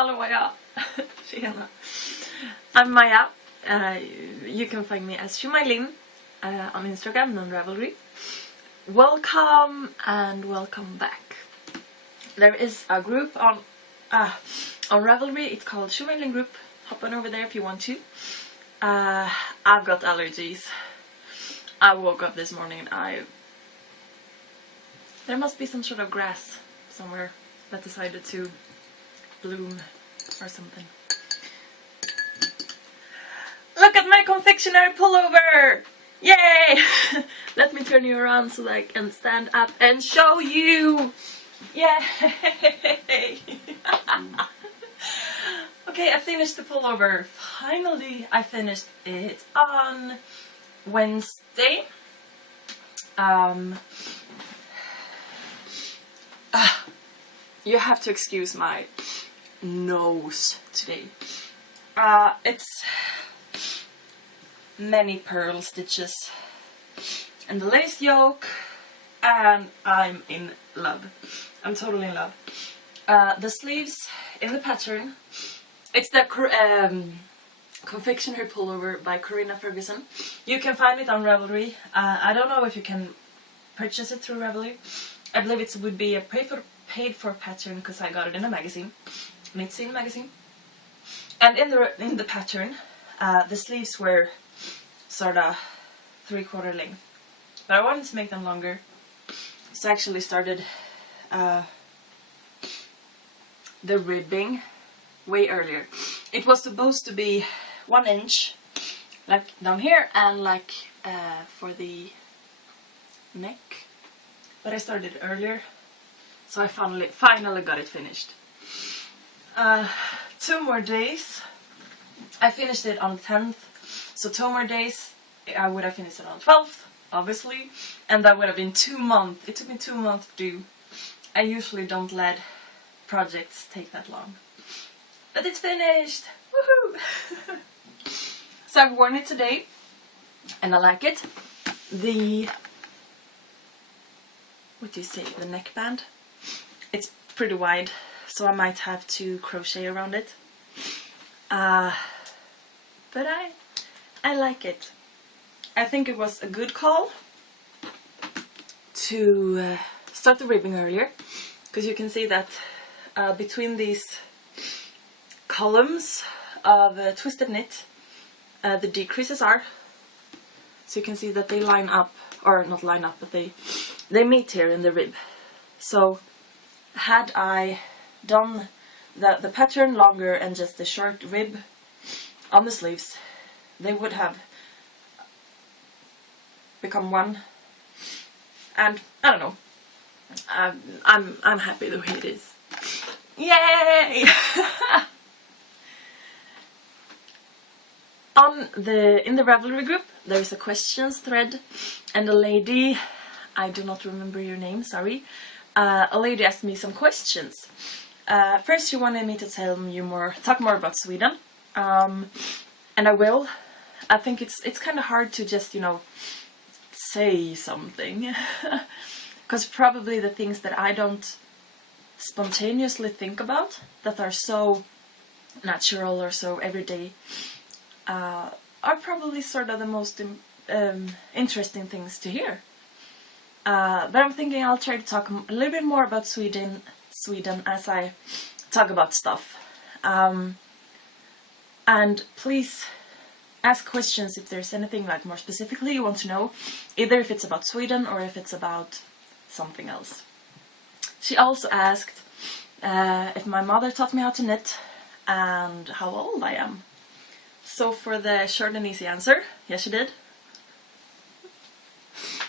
Hallå Maja! Tjena! I'm Maja. You can find me as sjomajlin on Instagram and Ravelry. Welcome and welcome back. There is a group on Ravelry. It's called sjomajlin group. Hop on over there if you want to. I've got allergies. I woke up this morning and there must be some sort of grass somewhere that decided to bloom or something. Look at my confectionery pullover! Yay! Let me turn you around so that I can stand up and show you! Yay! Okay, I finished the pullover. Finally, I finished it on Wednesday. You have to excuse my nose today. It's many pearl stitches and the lace yoke, and I'm in love. I'm totally in love. The sleeves in the pattern, it's the confectionery pullover by Corinna Ferguson. You can find it on Ravelry. I don't know if you can purchase it through Ravelry. I believe it would be a paid for pattern because I got it in a magazine, Knitsing magazine. And in the pattern, the sleeves were sort of 3/4 length, but I wanted to make them longer, so I actually started the ribbing way earlier. It was supposed to be 1 inch, like down here, and like for the neck, but I started earlier, so I finally got it finished. 2 more days. I finished it on the 10th, so 2 more days I would have finished it on the 12th, obviously, and that would have been 2 months. It took me 2 months to do. I usually don't let projects take that long, but it's finished! Woohoo! So I've worn it today, and I like it. What do you say, the neckband? It's pretty wide, so I might have to crochet around it. But I like it. I think it was a good call to start the ribbing earlier, because you can see that between these columns of twisted knit, the decreases are. So you can see that they line up, or not line up, but they meet here in the rib. So had I done the pattern longer and just the short rib on the sleeves, they would have become one. And I don't know. I'm happy the way it is. Yay! In the Ravelry group, there is a questions thread, and a lady, I do not remember your name, sorry. A lady asked me some questions. First, she wanted me to talk more about Sweden, and I will. I think it's kind of hard to just, say something, because probably the things that I don't spontaneously think about, that are so natural or so everyday, are probably sort of the most interesting things to hear. But I'm thinking I'll try to talk a little bit more about Sweden as I talk about stuff. And please ask questions if there's anything like more specifically you want to know, either if it's about Sweden or if it's about something else. She also asked if my mother taught me how to knit and how old I am. So for the short and easy answer, yes she did.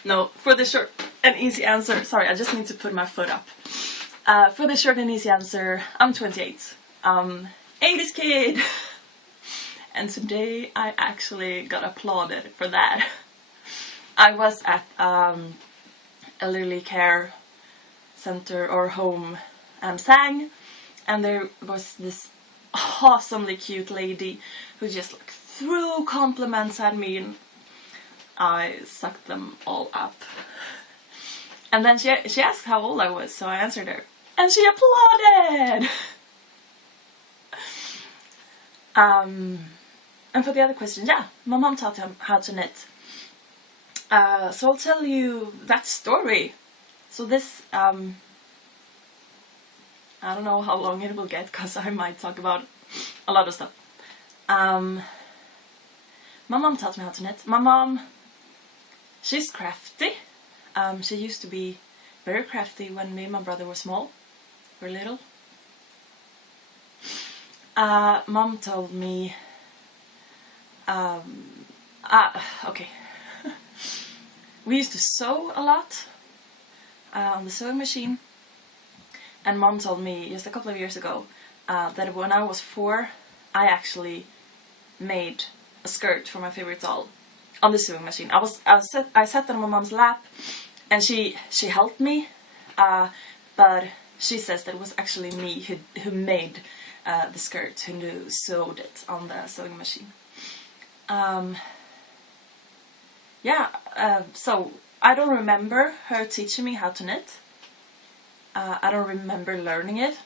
No, for the short and easy answer, sorry, I just need to put my foot up. For the short and easy answer, I'm 28. 80s kid! And today I actually got applauded for that. I was at elderly care center or home sang, and there was this awesomely cute lady who just like threw compliments at me, and I sucked them all up. And then she asked how old I was, so I answered her, and she applauded! And for the other question, yeah, my mom taught him how to knit. So I'll tell you that story. So this, I don't know how long it will get, because I might talk about a lot of stuff. My mom taught me how to knit. My mom, she's crafty. She used to be very crafty when me and my brother were small, were little. Mom told me, okay. We used to sew a lot on the sewing machine, and Mom told me just a couple of years ago that when I was 4, I actually made a skirt for my favorite doll on the sewing machine. I sat on my mom's lap, and she helped me, but she says that it was actually me who made the skirt, who sewed it on the sewing machine. So I don't remember her teaching me how to knit. I don't remember learning it,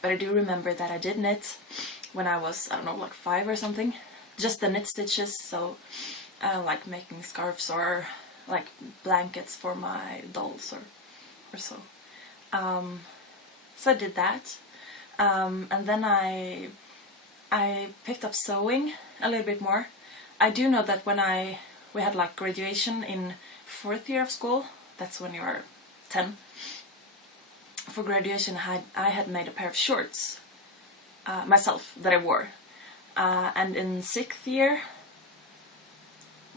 but I do remember that I did knit when I was, I don't know, like 5 or something. Just the knit stitches, so like making scarves or like blankets for my dolls or so. So I did that, and then I picked up sewing a little bit more. I do know that when we had like graduation in 4th year of school, that's when you are 10. For graduation, I had made a pair of shorts myself that I wore, and in 6th year,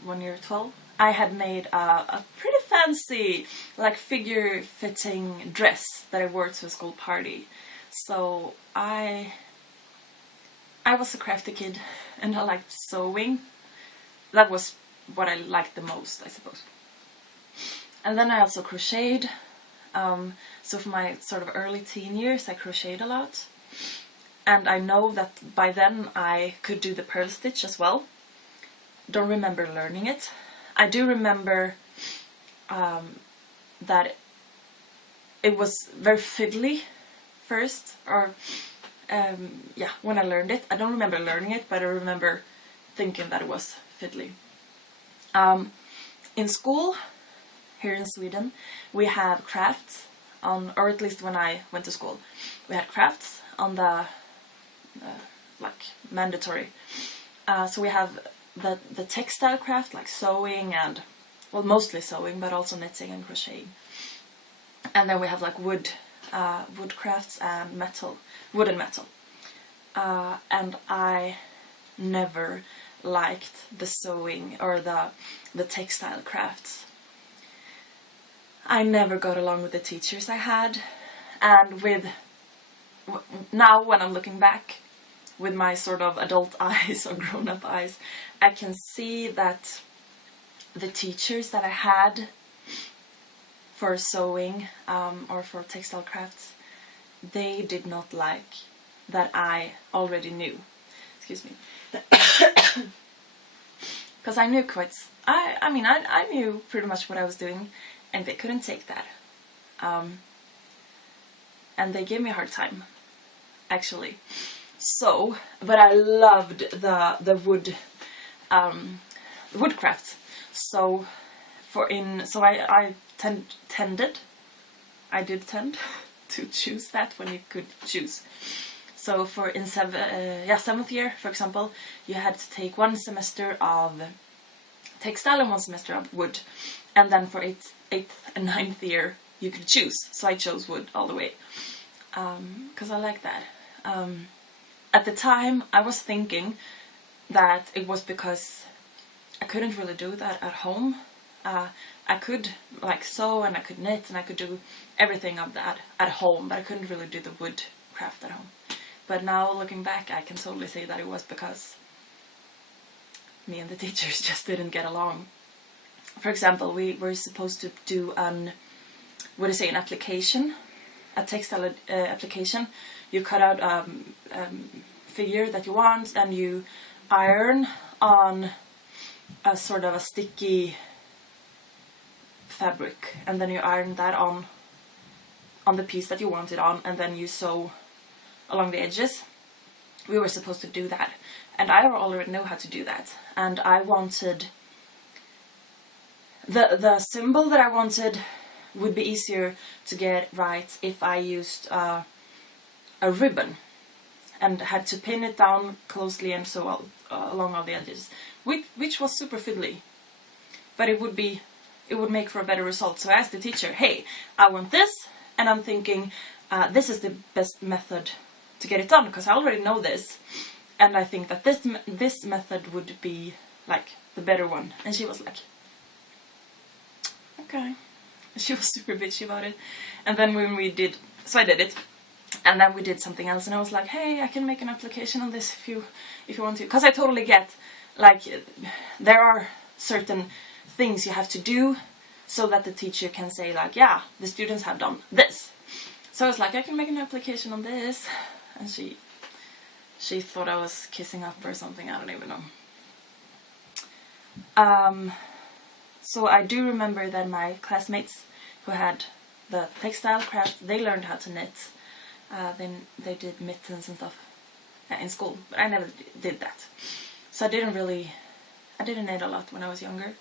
1 year 12, I had made a pretty fancy, like figure-fitting dress that I wore to a school party. So I was a crafty kid, and I liked sewing. That was what I liked the most, I suppose. And then I also crocheted. So for my sort of early teen years, I crocheted a lot. And I know that by then I could do the purl stitch as well. Don't remember learning it. I do remember that it was very fiddly first, or when I learned it. I don't remember learning it, but I remember thinking that it was fiddly. In school, here in Sweden, we have crafts on, or at least when I went to school, we had crafts on the like mandatory. So we have the textile craft, like sewing and, well, mostly sewing, but also knitting and crocheting. And then we have like wood crafts and metal, wood and metal. And I never liked the sewing or the textile crafts. I never got along with the teachers I had, and now when I'm looking back with my sort of adult eyes or grown-up eyes, I can see that the teachers that I had for sewing or for textile crafts, they did not like that I already knew. Excuse me. Because I knew I knew pretty much what I was doing, and they couldn't take that. And they gave me a hard time, actually. So, but I loved the wood crafts. So I did tend to choose that when you could choose. So in 7th year, for example, you had to take 1 semester of textile and 1 semester of wood. And then for 8th and 9th year, you could choose. So I chose wood all the way. Because I like that. At the time, I was thinking that it was because I couldn't really do that at home. I could like sew and I could knit and I could do everything of that at home, but I couldn't really do the wood craft at home. But now looking back, I can totally say that it was because me and the teachers just didn't get along. For example, we were supposed to do an application, a textile application. You cut out a figure that you want and you iron on a sort of a sticky fabric, and then you iron that on the piece that you want it on, and then you sew along the edges. we were supposed to do that. And I already know how to do that. And I wanted... The symbol that I wanted would be easier to get right if I used a ribbon and had to pin it down closely and so along all the edges, which was super fiddly. But it would make for a better result. So I asked the teacher, hey, I want this, and I'm thinking this is the best method to get it done, because I already know this, and I think that this method would be like the better one. And she was like, okay. She was super bitchy about it. And then when we did, so I did it, and then we did something else, and I was like, hey, I can make an application on this if you want to, because I totally get, like, there are certain things you have to do so that the teacher can say, like, yeah, the students have done this. So I was like, I can make an application on this, and she thought I was kissing up or something, I don't even know. So I do remember that my classmates who had the textile craft, they learned how to knit. Then they did mittens and stuff in school, but I never did that. So I didn't knit a lot when I was younger.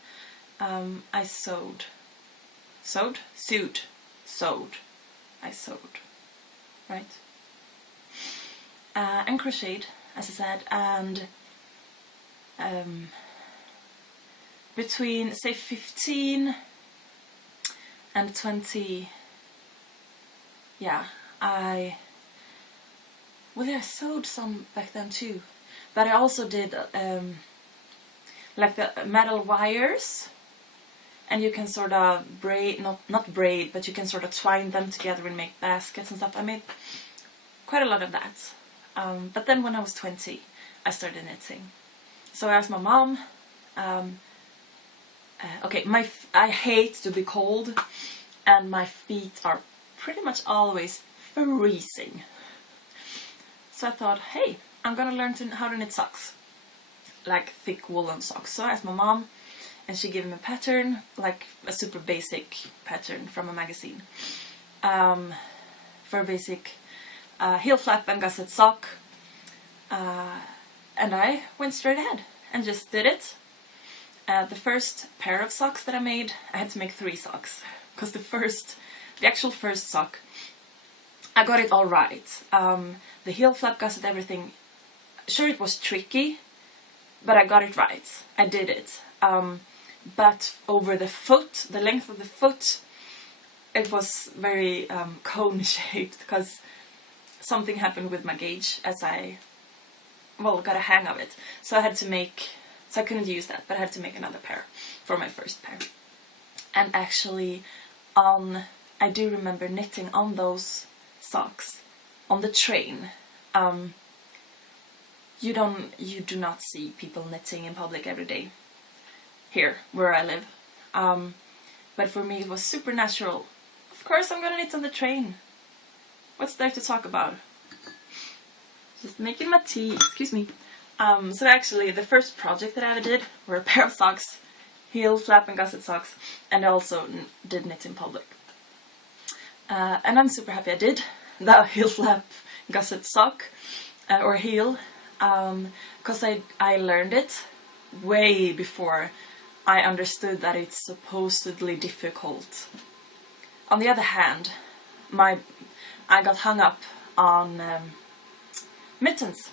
I sewed. I sewed, right? And crocheted, as I said, and between, say, 15 and 20, yeah, I sewed some back then too, but I also did like the metal wires, and you can sort of braid, not braid, but you can sort of twine them together and make baskets and stuff. I made quite a lot of that. But then when I was 20, I started knitting. So I asked my mom, okay, I hate to be cold, and my feet are pretty much always freezing. So I thought, hey, I'm gonna learn how to knit socks, like thick woolen socks. So I asked my mom, and she gave me a pattern, like a super basic pattern from a magazine, for a basic heel flap and gusset sock, and I went straight ahead and just did it. The first pair of socks that I made, I had to make 3 socks, because the actual first sock, I got it all right. The heel flap, gusset, everything, sure, it was tricky, but I got it right. I did it. But over the foot, the length of the foot, it was very cone-shaped, because something happened with my gauge as I, got a hang of it. So I couldn't use that, but I had to make another pair for my first pair. And actually, I do remember knitting on those socks on the train. You do not see people knitting in public every day here where I live, but for me it was super natural. Of course I'm gonna knit on the train. What's there to talk about? Just making my tea, excuse me. So actually the first project that I ever did were a pair of socks, heel flap and gusset socks, and I also did knit in public. And I'm super happy I did the heel flap gusset sock, or heel, because I learned it way before I understood that it's supposedly difficult. On the other hand, I got hung up on mittens.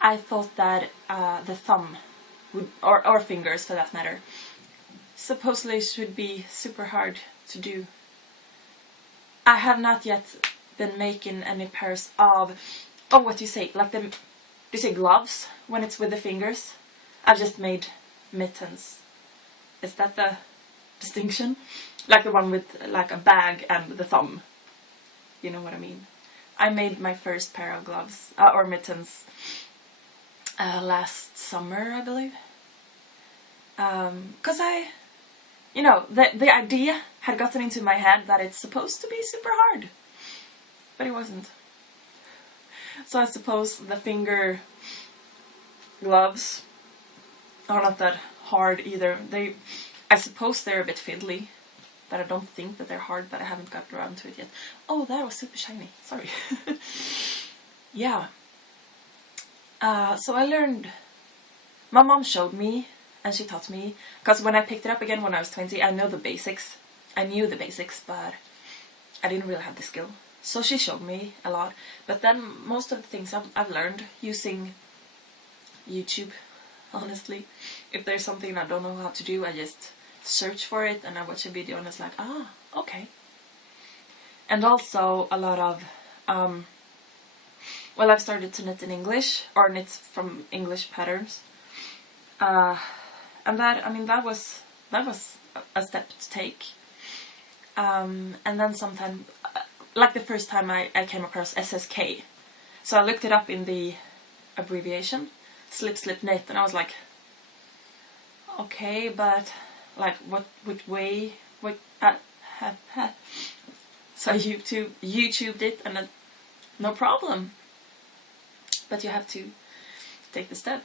I thought that the thumb would, or fingers for that matter, supposedly should be super hard to do. I have not yet been making any pairs of, what do you say, like do you say gloves when it's with the fingers? I've just made mittens. Is that the distinction? Like the one with like a bag and the thumb. You know what I mean? I made my first pair of gloves, or mittens, last summer, I believe. Because the idea had gotten into my head that it's supposed to be super hard. But it wasn't. So I suppose the finger gloves are not that hard either. I suppose they're a bit fiddly, but I don't think that they're hard, but I haven't gotten around to it yet. Oh, that was super shiny. Sorry. Yeah. So I learned, my mom showed me and she taught me, because when I picked it up again when I was 20, I knew the basics, but I didn't really have the skill. So she showed me a lot, but then most of the things I've learned using YouTube, honestly. If there's something I don't know how to do, I just search for it and I watch a video and it's like, ah, okay. And also a lot of, well, I've started to knit in English, or knit from English patterns. And that, I mean, that was a step to take. And then sometime, like the first time I came across SSK. So I looked it up in the abbreviation, slip, slip, knit, and I was like, okay, but like which way, so I YouTubed it, and then, no problem. But you have to take the step,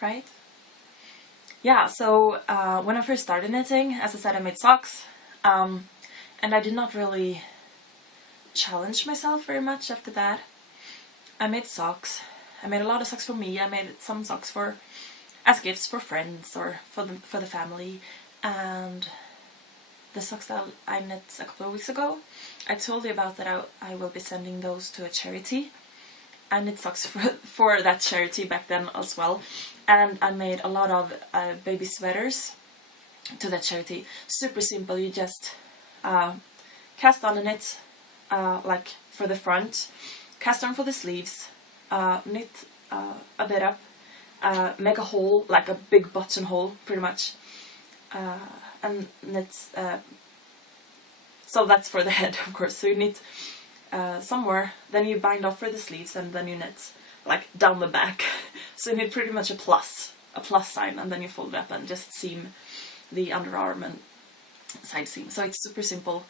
right? Yeah, so when I first started knitting, as I said, I made socks, and I did not really challenge myself very much after that. I made socks. I made a lot of socks for me. I made some socks for as gifts for friends or for the family. And the socks that I knit a couple of weeks ago, I told you about that I will be sending those to a charity. I knit socks for that charity back then as well. And I made a lot of baby sweaters to that charity. Super simple. You just cast on the knit, like for the front, cast on for the sleeves, knit a bit up, make a hole, like a big buttonhole pretty much, and knit, so that's for the head, of course. So you knit somewhere, then you bind off for the sleeves, and then you knit like down the back. So you knit pretty much a plus sign, and then you fold it up and just seam the underarm and side seam. So it's super simple.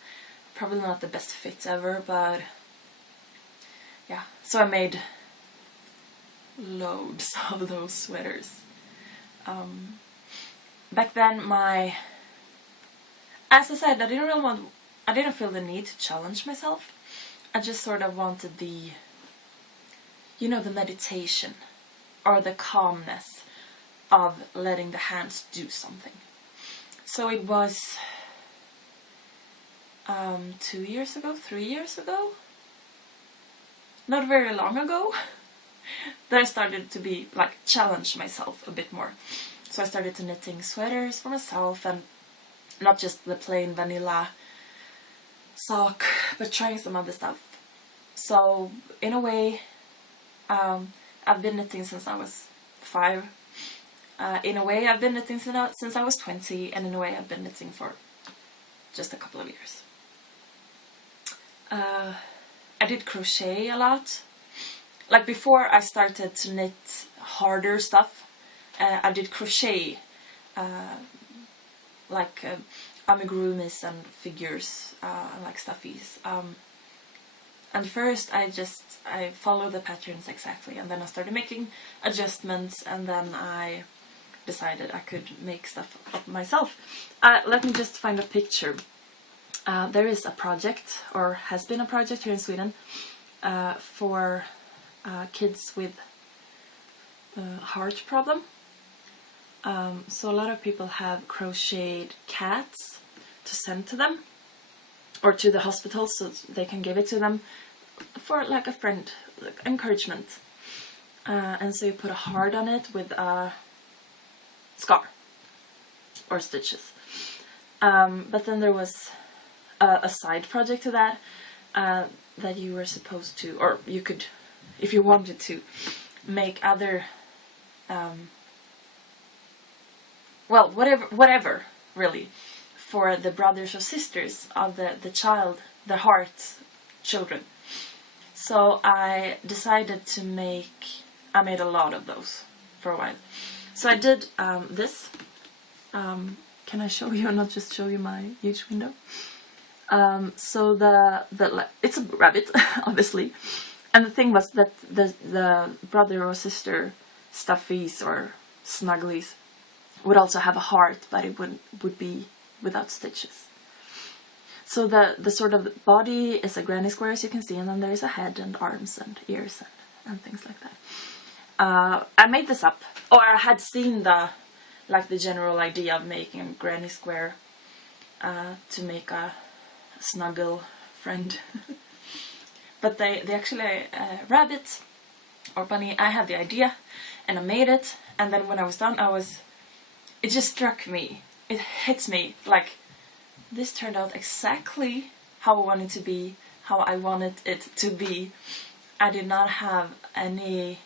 Probably not the best fit ever, but yeah. So I made loads of those sweaters. Back then, as I said, I didn't feel the need to challenge myself. I just sort of wanted the meditation or the calmness of letting the hands do something. So it was 3 years ago, not very long ago, that I started to be like challenge myself a bit more. So I started to knitting sweaters for myself, and not just the plain vanilla sock, but trying some other stuff. So in a way, I've been knitting since I was 5. In a way, I've been knitting since I was 20, and in a way, I've been knitting for just a couple of years. I did crochet a lot. Like before I started to knit harder stuff, I did crochet, like amigurumis and figures, and like stuffies. And first I followed the patterns exactly, and then I started making adjustments, and then I decided I could make stuff up myself. Let me just find a picture. There is a project, or has been a project here in Sweden, for kids with heart problem. So a lot of people have crocheted cats to send to them, or to the hospital, so they can give it to them for like a friend, like encouragement. And so you put a heart on it with a scar or stitches. But then there was a side project to that, that you were supposed to, or you could, if you wanted to, make other, well, whatever really, for the brothers or sisters of the child, the heart children. So I decided to I made a lot of those for a while. So I did this. Can I show you, or not just show you my huge window? So it's a rabbit, obviously. And the thing was that the brother or sister stuffies or snugglies would also have a heart, but it would be without stitches. So the sort of body is a granny square, as you can see, and then there is a head and arms and ears and things like that. I made this up, or I had seen the general idea of making a granny square to make a snuggle friend. But they actually rabbit or bunny. I had the idea and I made it, and then when I was done, it just struck me. It hit me like this turned out exactly how I wanted it to be, how I wanted it to be. I did not have any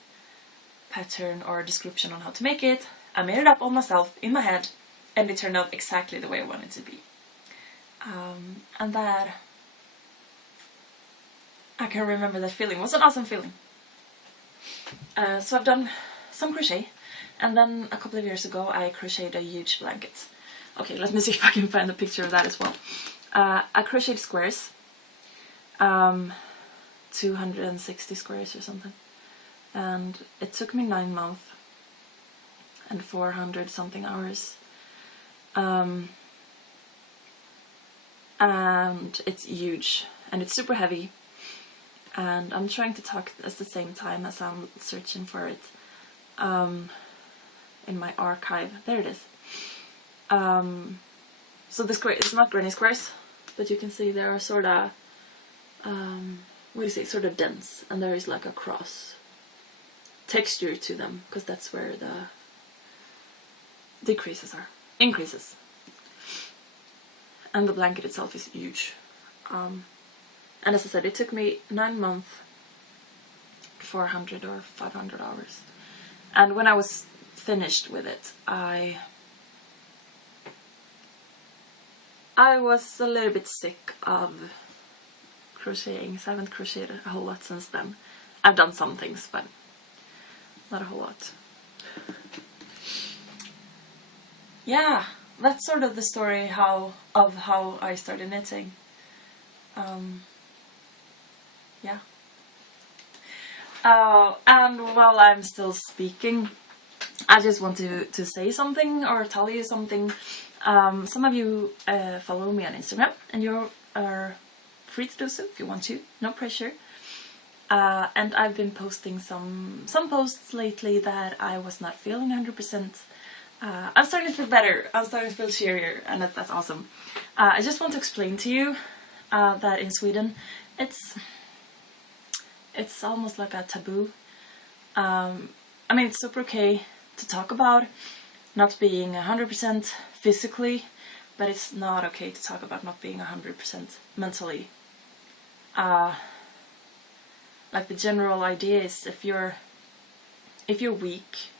pattern or description on how to make it. I made it up all myself in my head, and it turned out exactly the way I wanted it to be. And that, I can remember that feeling. It was an awesome feeling. So I've done some crochet, and then a couple of years ago I crocheted a huge blanket. Okay, let me see if I can find a picture of that as well. I crocheted squares, 260 squares or something, and it took me 9 months and 400 something hours. And it's huge, and it's super heavy, and I'm trying to talk at the same time as I'm searching for it in my archive. There it is. So the square, it's not granny squares, but you can see they are sort of what do you say, sort of dense, and there is like a cross texture to them, because that's where the decreases are, increases. And the blanket itself is huge. And as I said, it took me 9 months, 400 or 500 hours. And when I was finished with it, I was a little bit sick of crocheting, so I haven't crocheted a whole lot since then. I've done some things, but not a whole lot. Yeah, that's sort of the story of how I started knitting. Yeah. And while I'm still speaking, I just want to say something or tell you something. Some of you follow me on Instagram, and you are free to do so if you want to, no pressure. And I've been posting some posts lately that I was not feeling 100%. I'm starting to feel better, I'm starting to feel cheerier, and that's awesome. I just want to explain to you that in Sweden it's almost like a taboo. I mean, it's super okay to talk about not being 100% physically, but it's not okay to talk about not being 100% mentally. Like the general idea is if you're weak,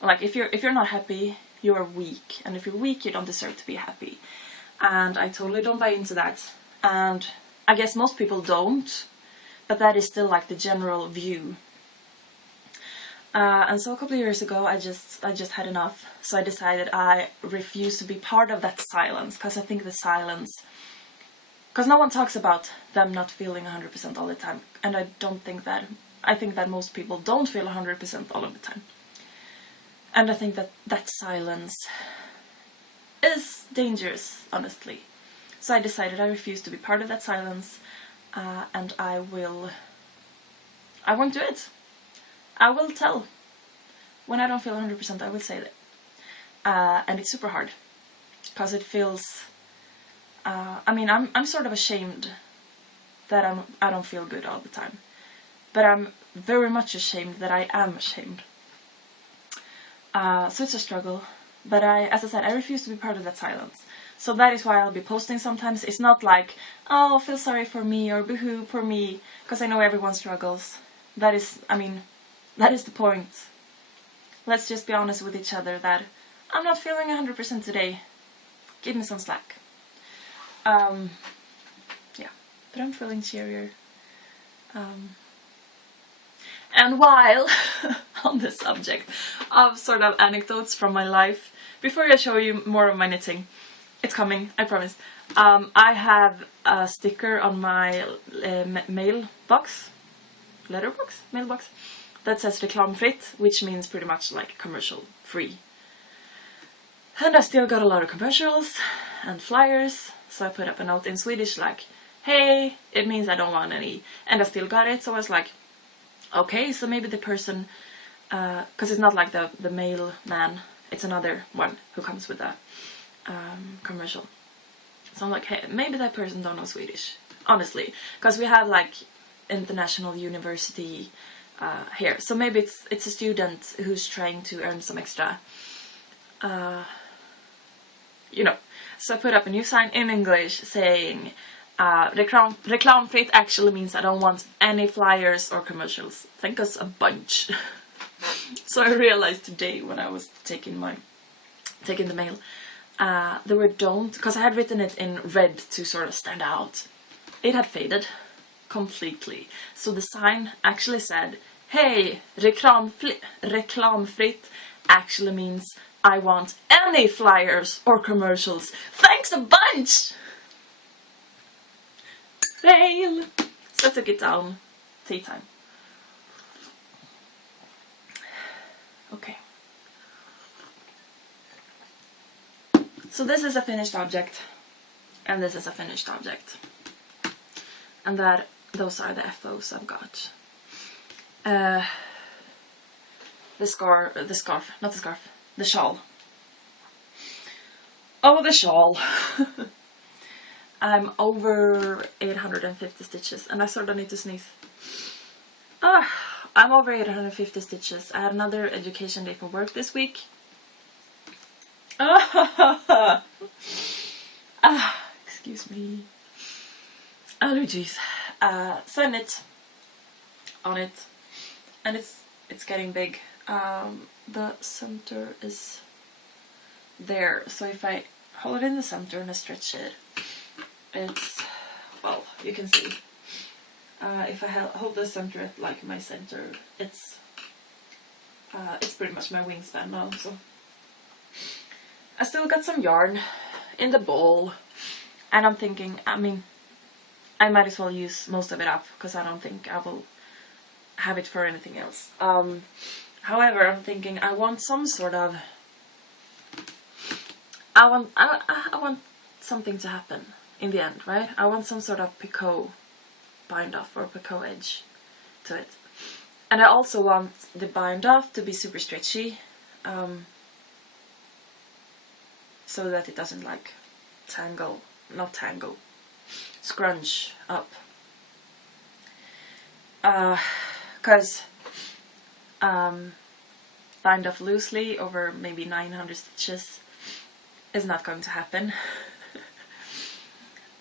like if you're not happy, you're weak, and if you're weak, you don't deserve to be happy. And I totally don't buy into that, and I guess most people don't, but that is still like the general view. And so a couple of years ago, I just had enough. So I decided I refuse to be part of that silence, because I think the silence, because no one talks about them not feeling 100% all the time, and I think that most people don't feel 100% all of the time. And I think that silence is dangerous, honestly. So I decided I refuse to be part of that silence, and I won't do it. I will tell. When I don't feel 100%, I will say that. And it's super hard, because it feels, I mean, I'm sort of ashamed that I don't feel good all the time. But I'm very much ashamed that I am ashamed. So it's a struggle, but as I said, I refuse to be part of that silence. So that is why I'll be posting sometimes. It's not like, oh, feel sorry for me or boo-hoo for me, because I know everyone struggles. That is the point. Let's just be honest with each other that I'm not feeling 100% today. Give me some slack. Yeah, but I'm feeling cheerier. And while on the subject of sort of anecdotes from my life, before I show you more of my knitting, it's coming, I promise. I have a sticker on my mailbox, that says reklamfritt, which means pretty much like commercial free. And I still got a lot of commercials and flyers, so I put up a note in Swedish like, hey, it means I don't want any, and I still got it. So I was like, okay, so maybe the person because it's not like the male man, it's another one who comes with the commercial. So I'm like, hey, maybe that person don't know Swedish, honestly, because we have like international university here, so maybe it's a student who's trying to earn some extra, you know. So I put up a new sign in English saying reklamfritt actually means I don't want any flyers or commercials. Thank us a bunch. So I realized today when I was taking the mail, the word don't, because I had written it in red to sort of stand out. It had faded completely. So the sign actually said, hey, reklamfritt actually means I want any flyers or commercials. Thanks a bunch! Fail! So I took it down. Tea time. Okay. So this is a finished object. And this is a finished object. And those are the FOs I've got. The shawl. Oh, the shawl. I'm over 850 stitches, and I sort of need to sneeze. I'm over 850 stitches. I had another education day for work this week. Excuse me. Allergies. So I knit on it, and it's getting big. The center is there, so if I hold it in the center and I stretch it, it's, well, you can see. If I hold the center at like my center, it's pretty much my wingspan now. So I still got some yarn in the bowl, and I'm thinking, I mean, I might as well use most of it up because I don't think I will have it for anything else. However, I'm thinking I want some sort of, I want something to happen in the end, right? I want some sort of picot bind off or picot edge to it. And I also want the bind off to be super stretchy, so that it doesn't like scrunch up. Because bind off loosely over maybe 900 stitches is not going to happen.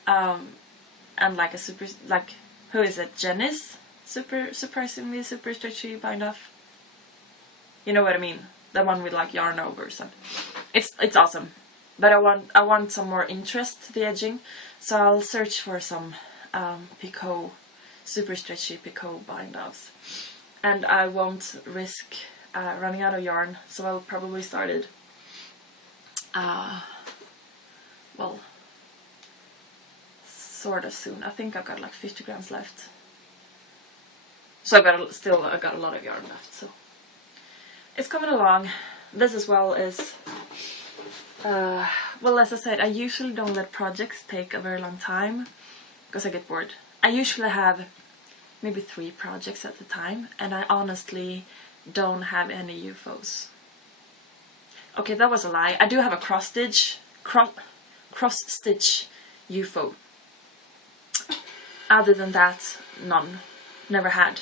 And like a super, like, who is it? Jenny's surprisingly super stretchy bind off. You know what I mean? The one with like yarn over something. It's awesome. But I want some more interest to the edging, so I'll search for some picot, super stretchy picot bind offs. And I won't risk running out of yarn, so I'll probably start it well, sort of soon. I think I've got like 50 grams left. So I got a lot of yarn left, so it's coming along. This as well is, well, as I said, I usually don't let projects take a very long time because I get bored. I usually have maybe 3 projects at a time, and I honestly don't have any UFOs. Okay, that was a lie. I do have a cross stitch UFO. Other than that, none. Never had.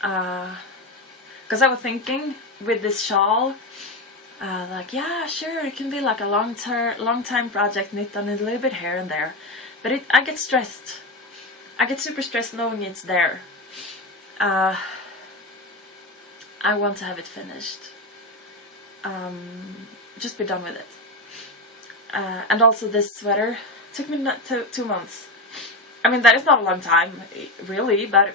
Because I was thinking with this shawl, like, yeah, sure, it can be like a long time project, knit on it a little bit here and there, but I get stressed. I get super stressed knowing it's there. I want to have it finished. Just be done with it. And also this sweater took me 2 months. I mean, that is not a long time, really, but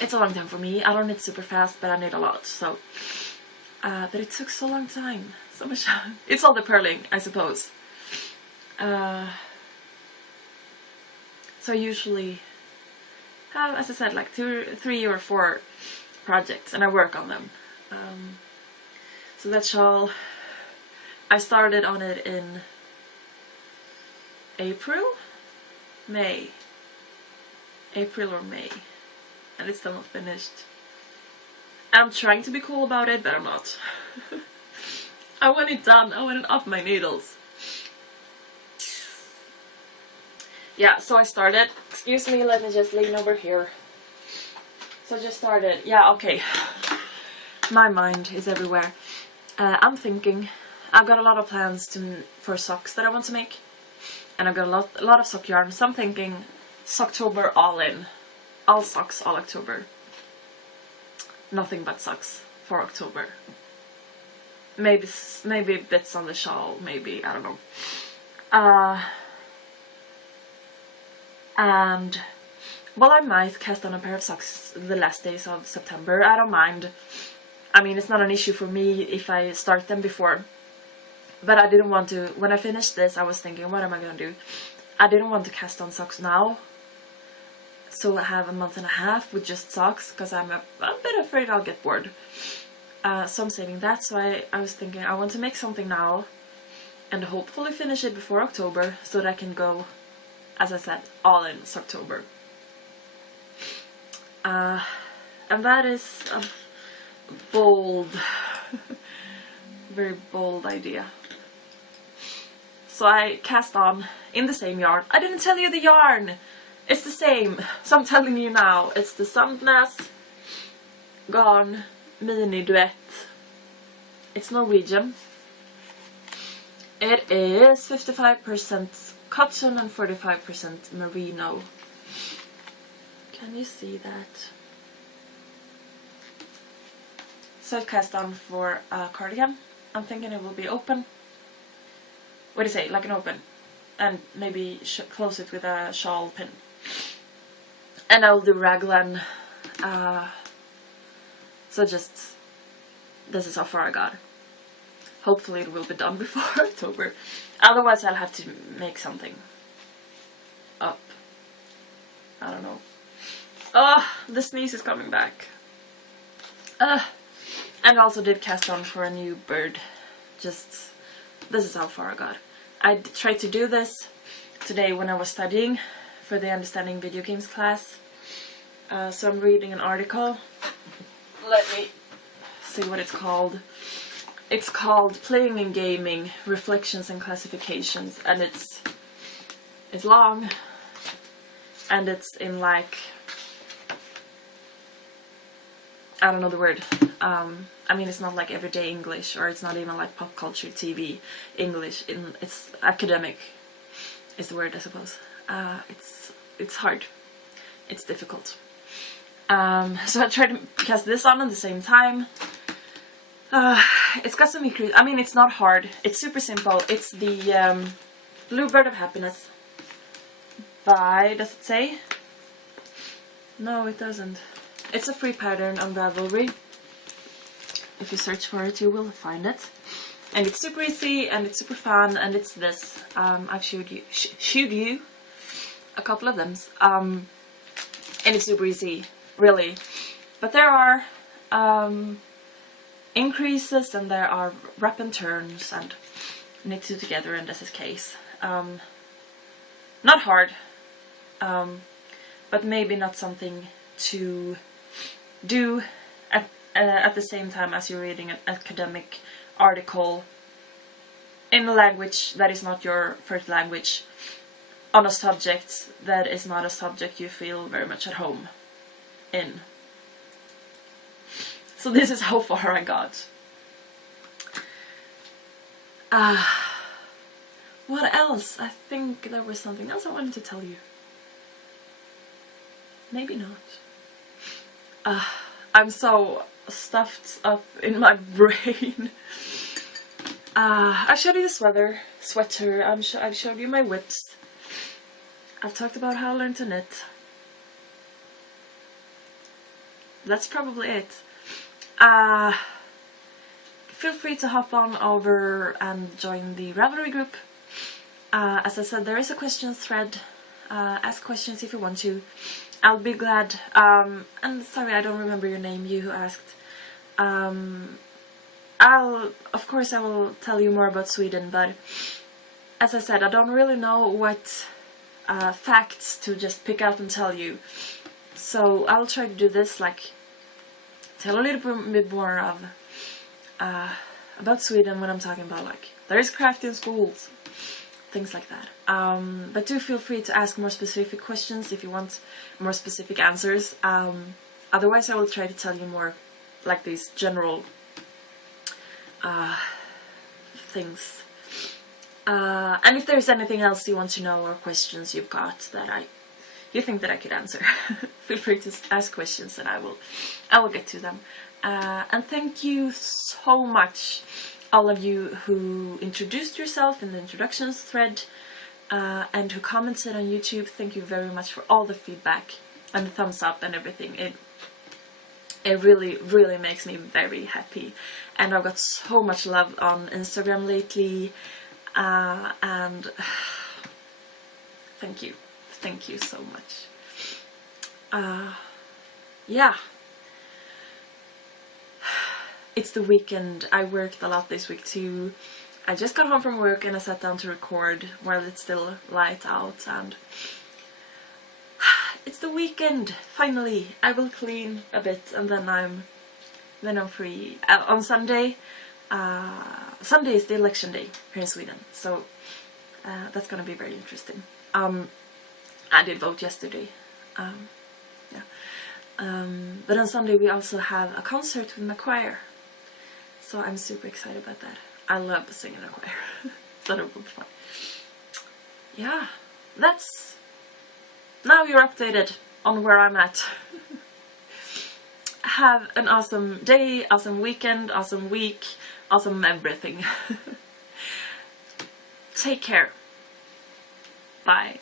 it's a long time for me. I don't knit super fast, but I knit a lot, so. But it took so long time. So much. It's all the purling, I suppose. So I usually have, as I said, like 2, 3 or 4 projects, and I work on them. So that shawl, I started on it in April or May, and it's still not finished. I'm trying to be cool about it, but I'm not. I want it done. I want it off my needles. Yeah, so I started. Excuse me, let me just lean over here. So I just started. Yeah, okay. My mind is everywhere. I'm thinking. I've got a lot of plans for socks that I want to make. And I've got a lot of sock yarn. So I'm thinking Socktober all in. All socks, all October. Nothing but socks for October. Maybe bits on the shawl, maybe, I don't know. And well, I might cast on a pair of socks the last days of September. I don't mind. I mean, it's not an issue for me if I start them before. But I didn't want to, when I finished this, I was thinking, what am I gonna do? I didn't want to cast on socks now. So I have a month and a half with just socks, because I'm a bit afraid I'll get bored. So I'm saving that, so I was thinking I want to make something now and hopefully finish it before October so that I can go, as I said, all in October. And that is a bold, very bold idea. So I cast on in the same yarn. I didn't tell you the yarn! It's the same, so I'm telling you now. It's the Sandnes Garn Mini Duet. It's Norwegian. It is 55% cotton and 45% merino. Can you see that? So I've cast on for a cardigan. I'm thinking it will be open. What do you say? Like an open. And maybe close it with a shawl pin. And I'll do raglan. So just, this is how far I got. Hopefully it will be done before October. Otherwise I'll have to make something up. I don't know. The sneeze is coming back. And also did cast on for a new bird. Just, this is how far I got. I tried to do this today when I was studying for the Understanding Video Games class. So I'm reading an article. Let me see what it's called. It's called Playing and Gaming, Reflections and Classifications, and it's long, and it's in like, I don't know the word. I mean, it's not like everyday English, or it's not even like pop culture TV English. It's academic is the word, I suppose. It's hard. It's difficult. So I tried to cast this on at the same time. It's got some increase. I mean, it's not hard. It's super simple. It's the Bluebird of Happiness by, does it say? No, it doesn't. It's a free pattern on Ravelry. If you search for it, you will find it. And it's super easy, and it's super fun, and it's this. I've showed you a couple of them. And it's super easy, really. But there are increases, and there are wrap and turns, and knit two together, and this is case. Not hard, but maybe not something to do at the same time as you're reading an academic article in a language that is not your first language, on a subject that is not a subject you feel very much at home in. So this is how far I got. What else? I think there was something else I wanted to tell you. Maybe not. I'm so stuffed up in my brain. I showed you the sweater. I've showed you my whips. I've talked about how I learned to knit. That's probably it. Feel free to hop on over and join the Ravelry group. As I said, there is a questions thread. Ask questions if you want to. I'll be glad. And sorry, I don't remember your name, you who asked. Of course I will tell you more about Sweden, but as I said, I don't really know what facts to just pick out and tell you. So I'll try to do this like tell a little bit more of about Sweden when I'm talking about like there is craft in schools, things like that. But do feel free to ask more specific questions if you want more specific answers. Otherwise, I will try to tell you more like these general things. And if there's anything else you want to know or questions you've got that you think that I could answer, feel free to ask questions and I will get to them. And thank you so much, all of you who introduced yourself in the introductions thread and who commented on YouTube. Thank you very much for all the feedback and the thumbs up and everything. It really, really makes me very happy. And I've got so much love on Instagram lately. And thank you. Thank you so much. Yeah. It's the weekend. I worked a lot this week too. I just got home from work and I sat down to record while it's still light out, and it's the weekend. Finally, I will clean a bit and then I'm free. On Sunday, Sunday is the election day here in Sweden, so that's gonna be very interesting. I did vote yesterday. Yeah. But on Sunday we also have a concert with my choir. So I'm super excited about that. I love singing in a choir. So that will be fun. Yeah, now you're updated on where I'm at. Have an awesome day, awesome weekend, awesome week, awesome everything. Take care. Bye.